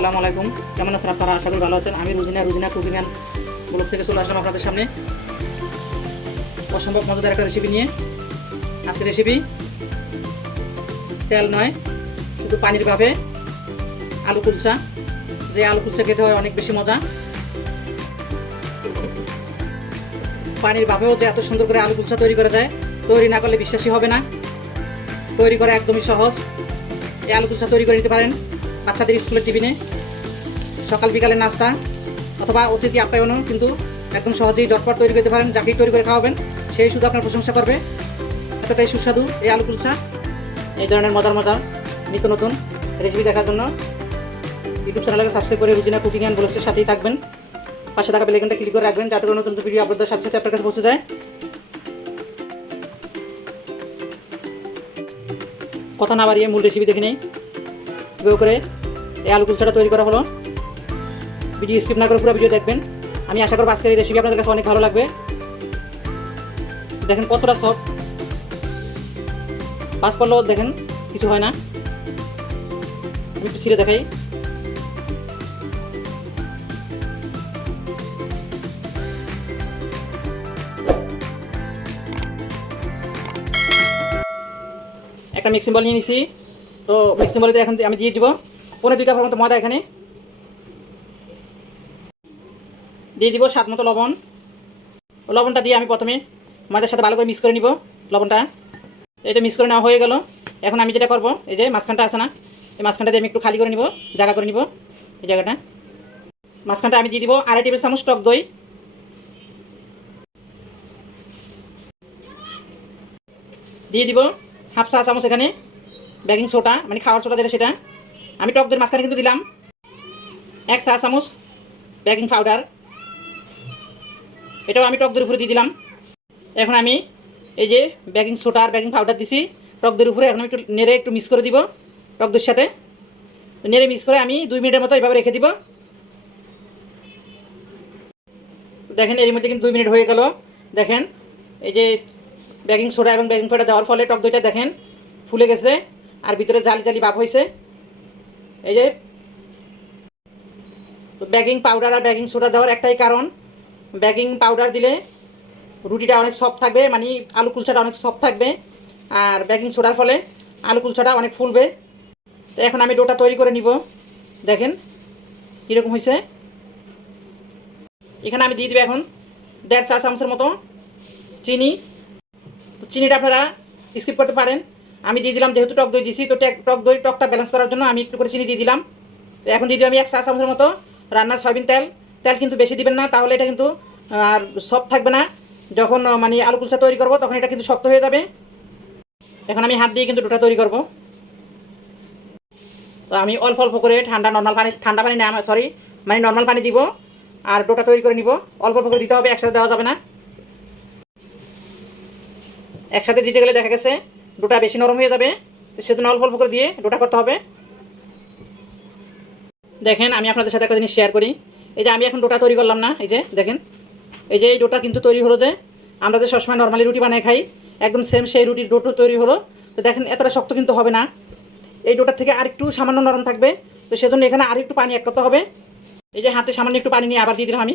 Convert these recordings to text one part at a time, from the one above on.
আসসালামু আলাইকুম। কেমন আছেন আপনারা? আশা করি ভালো আছেন। আমি Rujina Rujina cooking and blog থেকে চলে আসলাম আপনাদের সামনে। অসম্ভব মজাদার একটা রেসিপি নিয়ে। আজকের রেসিপি তেল নয়, শুধু পানির ভাবে আলু কুলচা। যে আলু কুলচা খেতে হয় অনেক বেশি মজা। পানির ভাবেও যে এত সুন্দর করে আলু কুলচা তৈরি করা যায়, তৈরি না করলে বিশ্বাসই হবে না। তৈরি করা একদমই সহজ। এই আলু কুলচা তৈরি করে নিতে পারেন। বাচ্চাদের স্কুলের টিফিনে, সকাল বিকালে নাস্তা, অথবা অতিথি আপ্যায়নও কিন্তু একদম সহজেই দরপর তৈরি করতে পারেন, যাকেই তৈরি করে খাওয়াবেন, সেই শুধু আপনার প্রশংসা করবে। এতটাই সুস্বাদু এই আলু কুলচা। এই ধরনের মজার মজার নিত্য নতুন রেসিপি দেখার জন্য ইউটিউব চ্যানেলকে সাবস্ক্রাইব করে রুজিনা কুকিং অ্যান্ড ব্লগসের সাথেই থাকবেন। পাশে থাকা বেলাইকনটা ক্লিক করে রাখবেন, যাতে করে নতুন ভিডিও আপলোড দেওয়ার সাথে সাথে আপনার কাছে পৌঁছে যায়। কথা না বাড়িয়ে মূল রেসিপি দেখে নেই। করে এই আলু কুলচাটা তৈরি করা হলো। ভিডিও স্কিপ না করে পুরো ভিডিও দেখবেন। আমি আশা করব আজকের এই রেসিপি আপনাদের কাছে অনেক ভালো লাগবে। দেখেন কতটা সব পাস করলেও দেখেন কিছু হয় না। আমি একটু ছিঁড়ে দেখাই। একটা মিক্সিং বল নিয়ে নিছি। তো মিক্সিং বলে এখন আমি দিয়ে দিব। পনেরো দুই কাপের মতো ময়দা এখানে। দিয়ে দিব স্বাদ মতো লবণ। লবণটা দিয়ে আমি প্রথমে ময়দার সাথে ভালো করে মিক্স করে নিব লবণটা। এই তো মিক্স করে নেওয়া হয়ে গেল। এখন আমি যেটা করব, এই যে মাঝখানটা আছে না, এই মাঝখানটা দিয়ে আমি একটু খালি করে নিব, জায়গা করে নিব, এই জায়গাটা। মাঝখানটা আমি দিয়ে দিব আড়াই টেবিল চামচ টক দই। দিয়ে দিব হাফ চা চামচ এখানে বেকিং সোডা মানে খাওয়ার সোডা যেটা সেটা। আমি টক দইয়ের মাঝখানে কিন্তু দিলাম। এক চা চামচ বেকিং পাউডার। এটাও আমি টক দইয়ের উপরে দিয়ে দিলাম। এখন আমি এই যে বেকিং সোডা আর বেকিং পাউডার দিছি, টক দইয়ের উপরে এখন একটু নেড়ে একটু মিক্স করে দিব টক দইয়ের সাথে। নেড়ে মিক্স করে আমি দুই মিনিটের মতো এইভাবে রেখে দিব। দেখেন, এর মধ্যে কিন্তু দুই মিনিট হয়ে গেল। দেখেন, এই যে বেকিং সোডা এবং বেকিং সোডা দেওয়ার ফলে টক দইটা দেখেন ফুলে গেছে, আর ভিতরে জালি জালি ভাব হয়েছে। এই যে বেকিং পাউডার আর বেকিং সোডা দেওয়ার একটাই কারণ। বেকিং পাউডার দিলে রুটিটা অনেক সফট থাকবে মানে আলু কুলচাটা অনেক সফট থাকবে। আর বেকিং সোডার ফলে আলু কুলচাটা অনেক ফুলবে। তো এখন আমি ডোটা তৈরি করে নিব। দেখেন, কীরকম হয়েছে এখানে আমি দিয়ে দেবো এখন দেড় চা চামচের মতো চিনি। তো চিনিটা আপনারা স্কিপ করতে পারেন। আমি দিয়ে দিলাম, যেহেতু টক দই দিছি, তো টক- দই টকটা ব্যালেন্স করার জন্য আমি একটু করে চিনি দিয়ে দিলাম। তো এখন দিয়ে আমি এক চা চামচের মতো রান্নার সয়াবিন তেল। তেল কিন্তু বেশি দিবেন না, তাহলে এটা কিন্তু আর সফট থাকবে না। যখন মানে আলু কুলচা তৈরি করব, তখন এটা কিন্তু শক্ত হয়ে যাবে। এখন আমি হাত দিয়ে কিন্তু ডোটা তৈরি করব। তো আমি অল্প অল্প করে ঠান্ডা নর্মাল পানি ঠান্ডা পানি না সরি মানে নর্মাল পানি দিব আর ডোটা তৈরি করে নিব। অল্প অল্প করে দিতে হবে, একসাথে দেওয়া যাবে না। একসাথে দিতে গেলে দেখা গেছে ডোটা বেশি নরম হয়ে যাবে তো সেজন্য অল্প অল্প করে দিয়ে ডোটা করতে হবে। দেখেন, আমি আপনাদের সাথে একটা জিনিস শেয়ার করি। এই যে আমি এখন ডোটা তৈরি করলাম না, এই যে দেখেন। এই যে এই ডোটা কিন্তু তৈরি হলো যে, আমরা যে সবসময় নর্মালি রুটি বানিয়ে খাই, একদম সেম সেই রুটির ডোটো তৈরি হলো। তো দেখেন, এতটা শক্ত কিন্তু হবে না। এই ডোটার থেকে আরেকটু সামান্য নরম থাকবে, তো সেজন্য এখানে আরেকটু পানি অ্যাড করতে হবে। এই যে হাতে সামান্য একটু পানি নিয়ে আবার দিয়ে দিলাম আমি।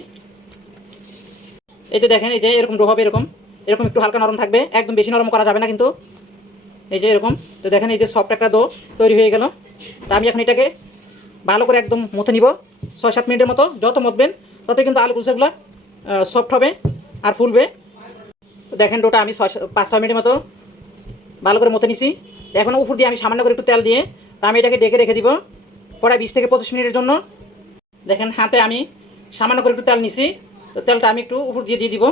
এই যে দেখেন, এই যে এরকম ডো হবে এরকম। এরকম একটু হালকা নরম থাকবে, একদম বেশি নরম করা যাবে না কিন্তু। এই যে এরকম। তো দেখেন এই যে সফট একটা দো তৈরি হয়ে গেল। তো আমি এখন এটাকে ভালো করে একদম মথে নিব। ছয় সাত মিনিটের মতো যত মতবেন তত কিন্তু আলু কুলচাগুলো সফট হবে আর ফুলবে। দেখেন ডোটা আমি ছয় পাঁচ ছয় মিনিটের মতো ভালো করে মতে নিছি। এখন উপর দিয়ে আমি সামান্য করে একটু তেল দিয়ে, তো আমি এটাকে ডেকে রেখে দিব পরে বিশ থেকে পঁচিশ মিনিটের জন্য। দেখেন হাতে আমি সামান্য করে একটু তেল নিছি। তো তেলটা আমি একটু উপর দিয়ে দিয়ে দিব।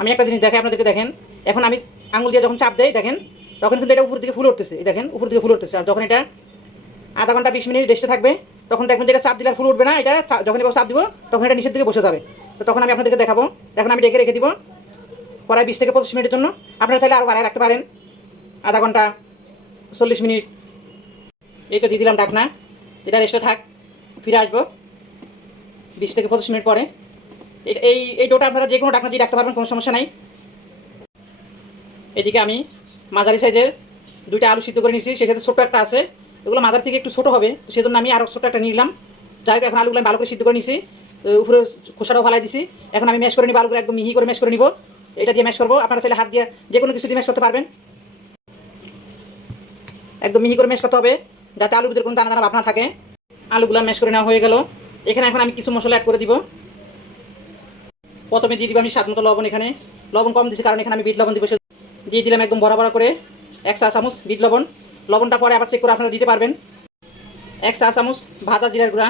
আমি একটা জিনিস দেখে আপনাদেরকে, দেখেন। এখন আমি আঙুল দিয়ে যখন চাপ দেই, দেখেন, তখন কিন্তু এটা উপর দিকে ফুল উঠতেছে। এই দেখেন উপর দিকে ফুল উঠতেছে। আর যখন এটা আধা ঘণ্টা, বিশ মিনিট রেস্টে থাকবে, তখন দেখবেন যেটা চাপ দিলে ফুল উঠবে না। এটা যখন এবার চাপ দিব, তখন এটা নিচের দিকে বসে যাবে। তো তখন আমি আপনাদেরকে দেখাবো। এখন আমি ডেকে রেখে দিব প্রায় বিশ থেকে পঁচিশ মিনিটের জন্য। আপনারা চাইলে আরও বাড়ায় রাখতে পারেন। আধা ঘণ্টা, চল্লিশ মিনিট। এই তো দিয়ে দিলাম ডাকনা এটা রেস্টে থাক, ফিরে আসব। বিশ থেকে পঁচিশ মিনিট পরে। এই এই ডোটা আপনারা যে কোনো ডাকনা দিয়ে রাখতে পারবেন, কোনো সমস্যা নাই। এদিকে আমি মাঝারি সাইজের দুইটা আলু সিদ্ধ করে নিয়েছি সেক্ষেত্রে ছোটো একটা আছে। এগুলো মাদার থেকে একটু ছোটো হবে তো সেজন্য আমি আরও ছোটো একটা নিলাম। যাই এখন আলুগুলো আমি ভালো করে সিদ্ধ করে নিয়েছি। উপরে খোসাটাও ফালাই দিছি এখন আমি ম্যাশ করে নিব, আলুগুলো একদম মিহি করে ম্যাশ করে নিব। এটা দিয়ে ম্যাশ করব। আপনারা চাইলে হাত দিয়ে যে কোনো কিছু দিয়ে ম্যাশ করতে পারবেন। একদম মিহি করে ম্যাশ করতে হবে, যাতে আলুর ভিতরে কোনো দানা দানা ভাবনা থাকে। আলুগুলো ম্যাশ করে নেওয়া হয়ে গেল। এখানে এখন আমি কিছু মশলা অ্যাড করে দিব। প্রথমে দিয়ে দিব আমি স্বাদ মতো লবণ এখানে। লবণ কম দিয়েছি কারণ এখানে আমি বিট লবণ দিব দিয়ে দিলাম একদম বড় বড় করে এক চা চামচ বিট লবণ। লবণটা পরে আবার চেক করে আপনারা দিতে পারবেন। এক চা চামচ ভাজা জিরার গুঁড়া।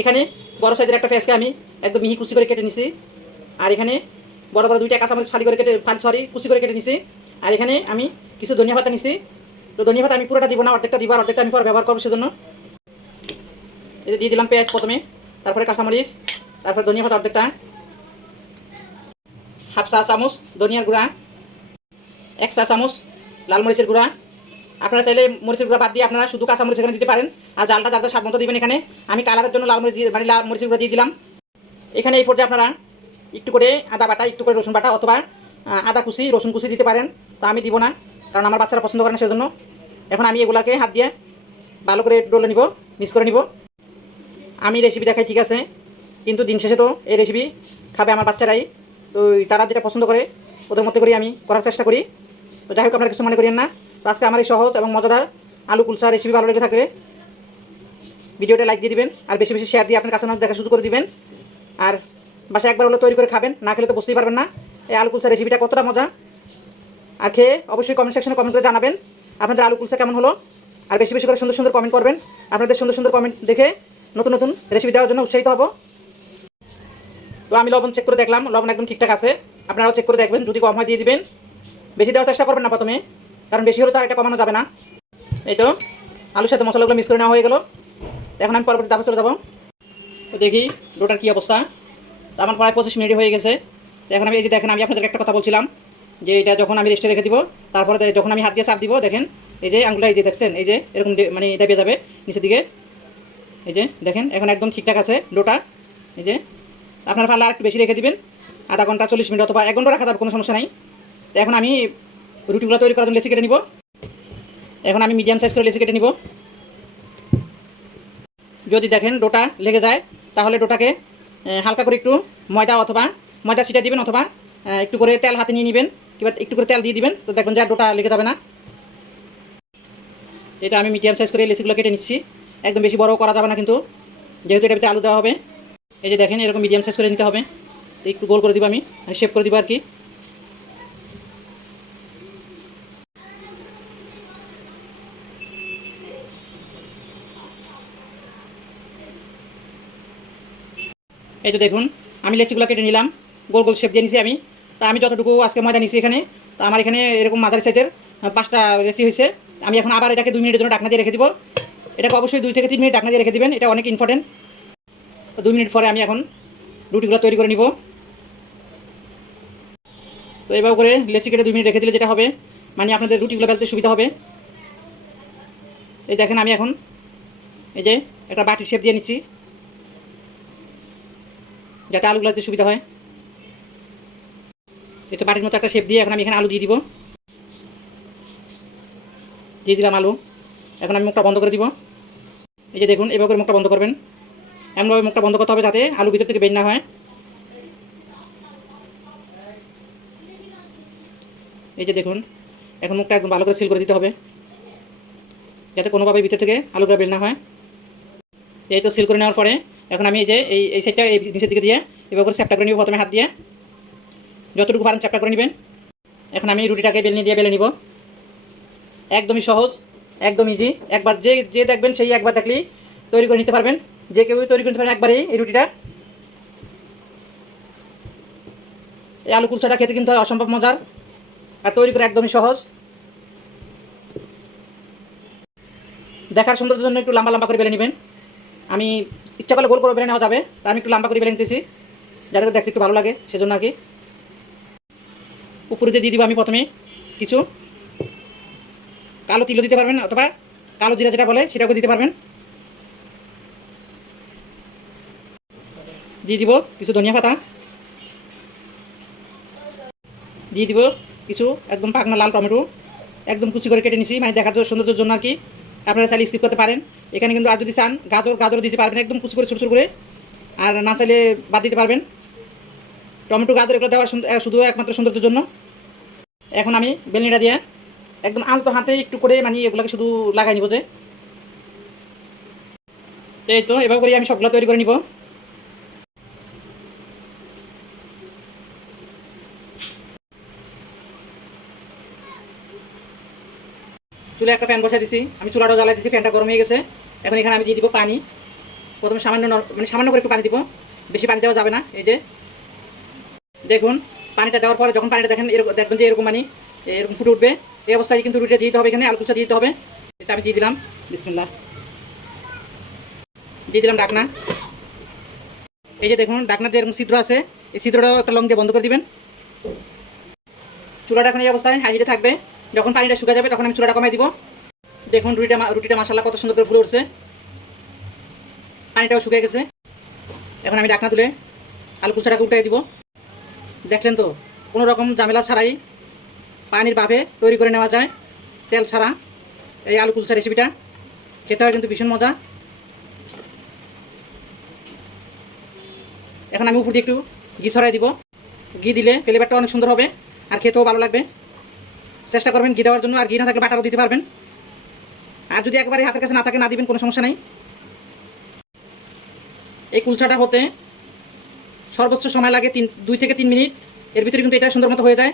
এখানে বড় সাইজের একটা ফেসকে আমি একদম মিহি কুচি করে কেটে নিছি। আর এখানে বড় বড় দুইটা কাঁচামরিচ ফালি করে কেটে ফালি সরি কুচি করে কেটে নিছি। আর এখানে আমি কিছু ধনিয়া পাতা নিছি। তো ধনিয়া পাতা আমি পুরোটা দিব না, অর্ধেকটা দিব আর অর্ধেকটা আমি পরে ব্যবহার করব সেজন্য। এটা দিয়ে দিলাম পেঁয়াজ প্রথমে, তারপরে কাঁচামরিচ তারপরে ধনিয়া পাতা অর্ধেকটা। হাফ চা চামচ ধনিয়ার গুঁড়া, এক চা চামচ লাল মরিচের গুঁড়া। আপনারা চাইলে মরিচের গুঁড়া বাদ দিয়ে আপনারা শুধু কাঁচা মরিচ এখানে দিতে পারেন। আর জালটা জালটা স্বাদ মতো দিবেন এখানে। আমি কালারের জন্য লাল মরিচ দিয়ে মানে লাল মরিচের গুঁড়া দিয়ে দিলাম। এখানে এই পর্যায়ে আপনারা একটু করে আদা বাটা, একটু করে রসুন বাটা অথবা আদা কুচি, রসুন কুচি দিতে পারেন। তো আমি দিব না, কারণ আমার বাচ্চারা পছন্দ করে না সেজন্য। এখন আমি এগুলাকে হাত দিয়ে ভালো করে ডলে নিব, মিক্স করে নিব। আমি রেসিপি দেখাই, ঠিক আছে? কিন্তু দিন শেষে তো এই রেসিপি খাবে আমার বাচ্চারাই। তো তারা যেটা পছন্দ করে, ওদের মধ্যে করে আমি করার চেষ্টা করি। তো যাই হোক, আপনারা কিছু মনে করেন না। তো আজকে আমার এই সহজ এবং মজাদার আলু কুলসা রেসিপি ভালো লেগে থাকলে ভিডিওটা লাইক দিয়ে দিবেন, আর বেশি বেশি শেয়ার দিয়ে আপনার কাছে দেখা শুরু করে দিবেন। আর বাসায় একবার হলে তৈরি করে খাবেন, না খেলে তো বুঝতেই পারবেন না। এই আলু কুলসা রেসিপিটা কতটা মজা। আর খেয়ে অবশ্যই কমেন্ট সেকশনে কমেন্ট করে জানাবেন, আপনাদের আলু কুলসা কেমন হলো। আর বেশি বেশি করে সুন্দর সুন্দর কমেন্ট করবেন। আপনাদের সুন্দর সুন্দর কমেন্ট দেখে নতুন নতুন রেসিপি দেওয়ার জন্য উৎসাহিত হব। তো আমি লবণ চেক করে দেখলাম, লবণ একদম ঠিকঠাক আছে। আপনারাও চেক করে দেখবেন, যদি কম হয় দিয়ে দিবেন। বেশি দেওয়ার চেষ্টা করবেন না প্রথমে, কারণ বেশি হলে তো আর এটা কমানো যাবে না। এই তো, আলুর সাথে মশলাগুলো মিক্স করে নেওয়া হয়ে গেল। এখন আমি পরবর্তী ধাপে চলে যাব। তো দেখি, ডোটার কী অবস্থা। আমার প্রায় পঁচিশ মিনিট হয়ে গেছে। তো এখন আমি, এই যে দেখেন, আমি আপনাদের একটা কথা বলছিলাম, যে এটা যখন আমি রেস্টে রেখে দিব, তারপরে যখন আমি হাত দিয়ে চাপ দিব, দেখেন, এই যে আঙুলটা এই যে দেখছেন, এই যে এরকম মানে এটা পেয়ে যাবে নিচের দিকে। এই যে দেখেন, এখন একদম ঠিকঠাক আছে ডোটা। এই যে আপনারা পারলে আর একটু বেশি রেখে দিবেন। আধা ঘণ্টা চল্লিশ মিনিট অথবা এক ঘণ্টা রাখা যাবে, কোনো সমস্যা নাই। তো এখন আমি রুটিগুলো তৈরি করার জন্য লেচি কেটে নিব। এখন আমি মিডিয়াম সাইজ করে লেচি কেটে নিব। যদি দেখেন ডোটা লেগে যায়, তাহলে ডোটাকে হালকা করে একটু ময়দা অথবা ময়দা ছিটা দিবেন অথবা একটু করে তেল হাতে নিয়ে নেবেন, কিংবা একটু করে তেল দিয়ে দিবেন, তো দেখবেন যে ডোটা লেগে যাবে না। এটা আমি মিডিয়াম সাইজ করে লেচিগুলো কেটে নিচ্ছি। একদম বেশি বড় করা যাবে না কিন্তু, যেহেতু এটা আলু দেওয়া হবে। এই যে দেখেন, এরকম মিডিয়াম সাইজ করে নিতে হবে। একটু গোল করে দিব আমি শেপ করে দিব আর কি। এই তো দেখুন, আমি লেচিগুলো কেটে নিলাম, গোল গোল শেপ দিয়ে নিছি আমি। তা আমি যতটুকু আজকে ময়দা নিছি এখানে, তা আমার এখানে এরকম মাদার সাইজের পাঁচটা লেচি হয়েছে। আমি এখন আবার এটাকে দুই মিনিটের জন্য ডাকনা দিয়ে রেখে দিব। এটাকে অবশ্যই দুই থেকে তিন মিনিট ডাকনা দিয়ে রেখে দিবেন, এটা অনেক ইম্পর্টেন্ট তো দুই মিনিট পরে আমি এখন রুটিগুলো তৈরি করে নিব। তো এবার করে লেচি কেটে দুই মিনিট রেখে দিলে যেটা হবে মানে আপনাদের রুটিগুলো বেলতে সুবিধা হবে। এই দেখেন আমি এখন এই যে একটা বাটির শেপ দিয়ে নিচ্ছি, যাতে আলুগুলো দিতে সুবিধা হয়। এই তো বাটির মতো একটা শেপ দিয়ে এখন আমি এখানে আলু দিয়ে দিব। দিয়ে দিলাম আলু। এখন আমি মুখটা বন্ধ করে দিব। এই যে দেখুন, এভাবে করে মুখটা বন্ধ করবেন। এমনভাবে মুখটা বন্ধ করতে হবে যাতে আলু ভিতর থেকে বের না হয়। এই যে দেখুন, এখন মুখটা একদম ভালো করে সিল করে দিতে হবে, যাতে কোনোভাবে ভিতর থেকে আলুগুলো বের না হয়। এই তো সিল করে নেওয়ার পরে এখন আমি এই যে এই এই সাইডটা এই নিচের দিকে দিয়ে এবার করে চ্যাপটা করে নিব প্রথমে হাত দিয়ে। যতটুকু পারেন চ্যাপটা করে নেবেন। এখন আমি রুটিটাকে বেলনি দিয়ে বেলে নিব। একদমই সহজ, একদম ইজি একবার যে যে দেখবেন সেই একবার দেখলেই তৈরি করে নিতে পারবেন। যে কেউ তৈরি করে নিতে পারেন একবারেই এই রুটিটা। এই আলু কুলচাটা খেতে কিন্তু হয় অসম্ভব মজার আর তৈরি করে একদমই সহজ। দেখার সৌন্দর্যের জন্য একটু লম্বা লম্বা করে বেলে নেবেন। আমি ইচ্ছা করলে গোল করে বেলে নেওয়া যাবে, তা আমি একটু লম্বা করে বেলে নিতেছি। যাতে দেখতে একটু ভালো লাগে, সেজন্য আর কি। উপরে দিয়ে দিয়ে দিব আমি প্রথমে কিছু। কালো তিলও দিতে পারবেন, অথবা কালো জিরা যেটা বলে সেটাও দিতে পারবেন। দিয়ে দিব কিছু ধনিয়া পাতা। দিয়ে দিব কিছু একদম পাকনা লাল টমেটো। একদম কুচি করে কেটে নিছি মানে দেখার জন্য, সৌন্দর্যের জন্য আর কি। আপনারা চাইলে স্কিপ করতে পারেন। এখানে কিন্তু আর যদি চান, গাজর গাজর দিতে পারবেন, একদম কুচি করে, ছোটো ছোটো করে। আর না চাইলে বাদ দিতে পারবেন। টমেটো, গাজর এগুলো দেওয়ার শুধু একমাত্র সৌন্দর্যের জন্য। এখন আমি বেলনিটা দিয়ে একদম আলতো হাতে একটু করে মানে এগুলোকে শুধু লাগাই নিব যে। এই তো, এভাবে করে আমি সবগুলো তৈরি করে নিব। চুলে একটা ফ্যান বসাই দিছি। আমি চুলাটাও জ্বালাই দিছি ফ্যানটা গরম হয়ে গেছে। এখন এখানে আমি দিয়ে দিব পানি। প্রথমে সামান্য মানে সামান্য করে একটু পানি দিব। বেশি পানি দেওয়া যাবে না, এই যে। দেখুন, পানিটা দেওয়ার পরে যখন পানিটা দেখেন, এরকম দেখবেন যে এরকম মানে এরকম ফুটে উঠবে। এই অবস্থায় কিন্তু রুটিটা দিতে হবে এখানে আলু কুচা দিতে হবে। এটা আমি দিয়ে দিলাম। বিসমুল্লাহ। দিয়ে দিলাম ডাকনা। এই যে দেখুন ডাকনার যে এরকম ছিদ্র আছে। এই ছিদ্রটাও একটা লং দিয়ে বন্ধ করে দিবেন। চুলাটা এখন এই অবস্থায় হাই হিটে থাকবে। যখন পানিটা শুকা যাবে তখন আমি চুলাটা কমাই দিব। দেখুন রুটিটা রুটিটা মশালা কত সুন্দর করে ফুলে উঠছে। পানিটাও শুকিয়ে গেছে। এখন আমি ডাকনা তুলে আলু কুচাটাকে উল্টাই দিব। দেখছেন তো, কোনো রকম ঝামেলা ছাড়াই পানির বাফে তৈরি করে নেওয়া যায়, তেল ছাড়া। এই আলু কুলচা রেসিপিটা খেতে হয় কিন্তু ভীষণ মজা। এখন আমি উপর দিয়ে একটু ঘি ছড়াই দিব। ঘি দিলে ফ্লেভারটা অনেক সুন্দর হবে, আর খেতেও ভালো লাগবে। চেষ্টা করবেন ঘি দেওয়ার জন্য, আর ঘি না থাকলে বাটারও দিতে পারবেন। আর যদি একবারে হাতের কাছে না থাকে, না দিবেন, কোনো সমস্যা নেই। এই কুলচাটা হতে সর্বোচ্চ সময় লাগে তিন, দুই থেকে তিন মিনিট। এর ভিতরে কিন্তু এটা সুন্দর মতো হয়ে যায়।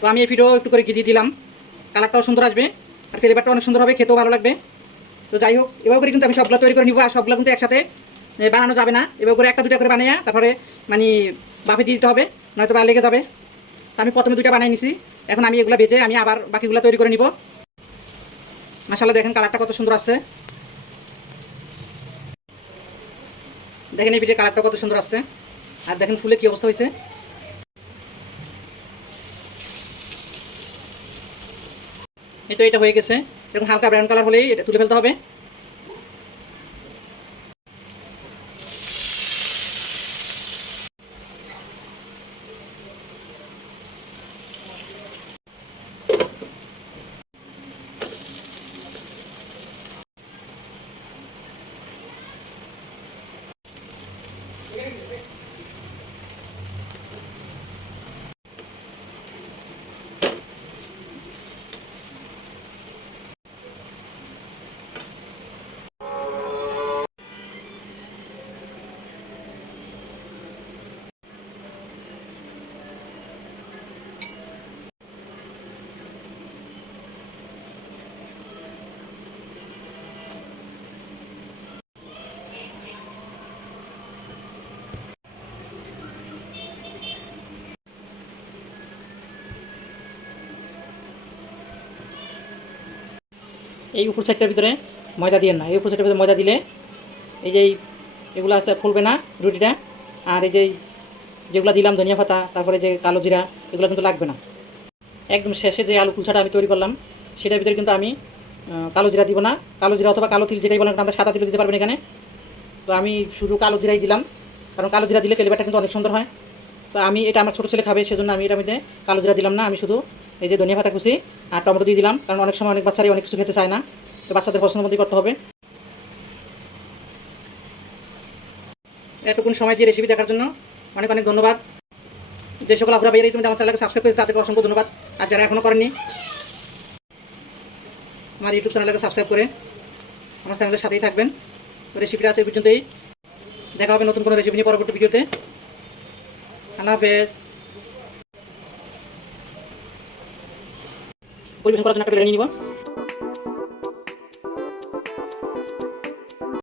তো আমি এই ভিডিও একটু করে দিয়ে দিলাম। কালারটাও সুন্দর আসবে, আর ফ্লেভারটা অনেক সুন্দর হবে, খেতেও ভালো লাগবে। তো যাই হোক, এভাবে করে কিন্তু আমি সবগুলো তৈরি করে নিব, আর সবগুলো কিন্তু একসাথে বানানো যাবে না। এভাবে করে একটা দুটা করে বানিয়ে তারপরে মানে বাফে দিয়ে দিতে হবে, নয়তো বা লেগে যাবে। আমি প্রথমে দুইটা বানিয়ে নিছি। এখন আমি এগুলো বেজে আমি আবার বাকিগুলো তৈরি করে নিব। মাসাল্লাহ দেখেন কালারটা কত সুন্দর আসছে। দেখেন এই পিঠে কালারটা কত সুন্দর আসছে। আর দেখেন ফুলে কি অবস্থা হয়েছে। এই তো এটা হয়ে গেছে। এরকম হালকা ব্রাউন কালার হলেই এটা তুলে ফেলতে হবে। এই উপর সাইডটার ভিতরে ময়দা দিয়ে না, এই উপর সাইডটার ভিতরে ময়দা দিলে এই যে এগুলো আছে, ফুলবে না রুটিটা। আর এই যে যেগুলো দিলাম, ধনিয়া পাতা, তারপরে যে কালো জিরা, এগুলো কিন্তু লাগবে না। একদম শেষে যে আলু কুলছাটা আমি তৈরি করলাম, সেটার ভিতরে কিন্তু আমি কালো জিরা দিব না। কালো জিরা অথবা কালো তিল যেটাই বলেন আমরা সাদা তিল দিতে পারবেন এখানে। তো আমি শুধু কালো জিরাই দিলাম, কারণ কালো জিরা দিলে ফ্লেভারটা কিন্তু অনেক সুন্দর হয়। তো আমি, এটা আমার ছোটো ছেলে খাবে, সেজন্য আমি এটা মধ্যে কালো জিরা দিলাম না, আমি শুধু এই যে ধনিয়া পাতা কুচি আর টমেটো দিয়ে দিলাম, কারণ অনেক সময় অনেক বাচ্চারাই অনেক কিছু খেতে চায় না, তো বাচ্চাদের পছন্দ মতোই করতে হবে। এতক্ষণ সময় দিয়ে রেসিপি দেখার জন্য অনেক অনেক ধন্যবাদ। যে সকল আপনারা বাইরে তুমি আমার চ্যানেলকে সাবস্ক্রাইব করে তাদেরকে অসংখ্য ধন্যবাদ। আর যারা এখনও করেননি, আমার ইউটিউব চ্যানেলকে সাবস্ক্রাইব করে আমার চ্যানেলের সাথেই থাকবেন। রেসিপিটা আছে পর্যন্তই। দেখা হবে নতুন কোনো রেসিপি নিয়ে পরবর্তী ভিডিওতে আল্লাহ হাফেজ। পরিবেশন করার জন্য একটা প্লেট নিয়ে নিব